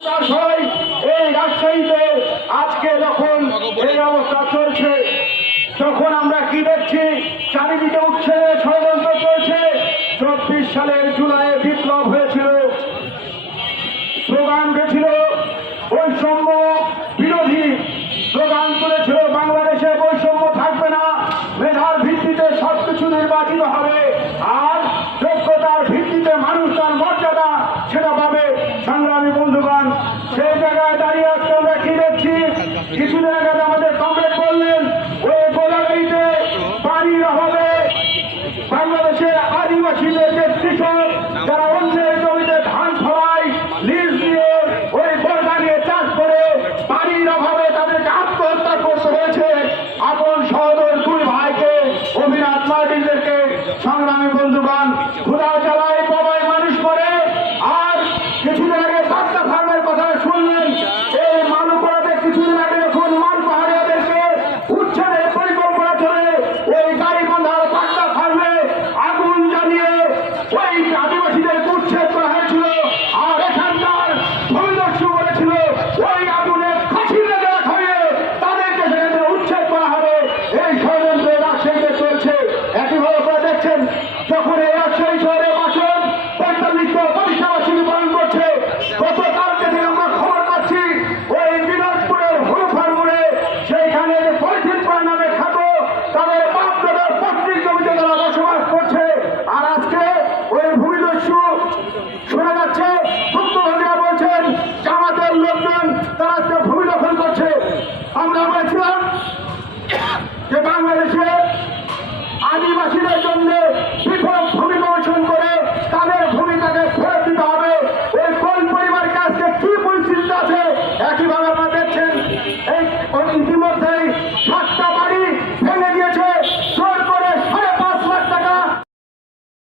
চাষ হয়, এই রাজশাহীতে আজকে যখন এই অবস্থা চলছে, তখন আমরা কি দেখছি? চারিদিকে উচ্ছে ষড়যন্ত্র চলছে। চব্বিশ সালের জুলাই সেই জায়গায় দাঁড়িয়ে আজকে আমরা কি দেখছি? কিছুদিন আগে আমাদের কমরেড বললেন, ওই গোলাগাড়িতে পানির অভাবে বাংলাদেশের আদিবাসীদের যে কৃষক যারা অন্যের জমিতে ধান ফলায় লিজ দিয়ে ওই বোরগা নিয়ে চাষ করে পানির অভাবে তাদেরকে আত্মহত্যা করতে হয়েছে। আপন সহদর দুই ভাইকে অভিনাথ মার্টিনদেরকে সংগ্রামী বন্ধুগণ, খুদা ইতিমধ্যেই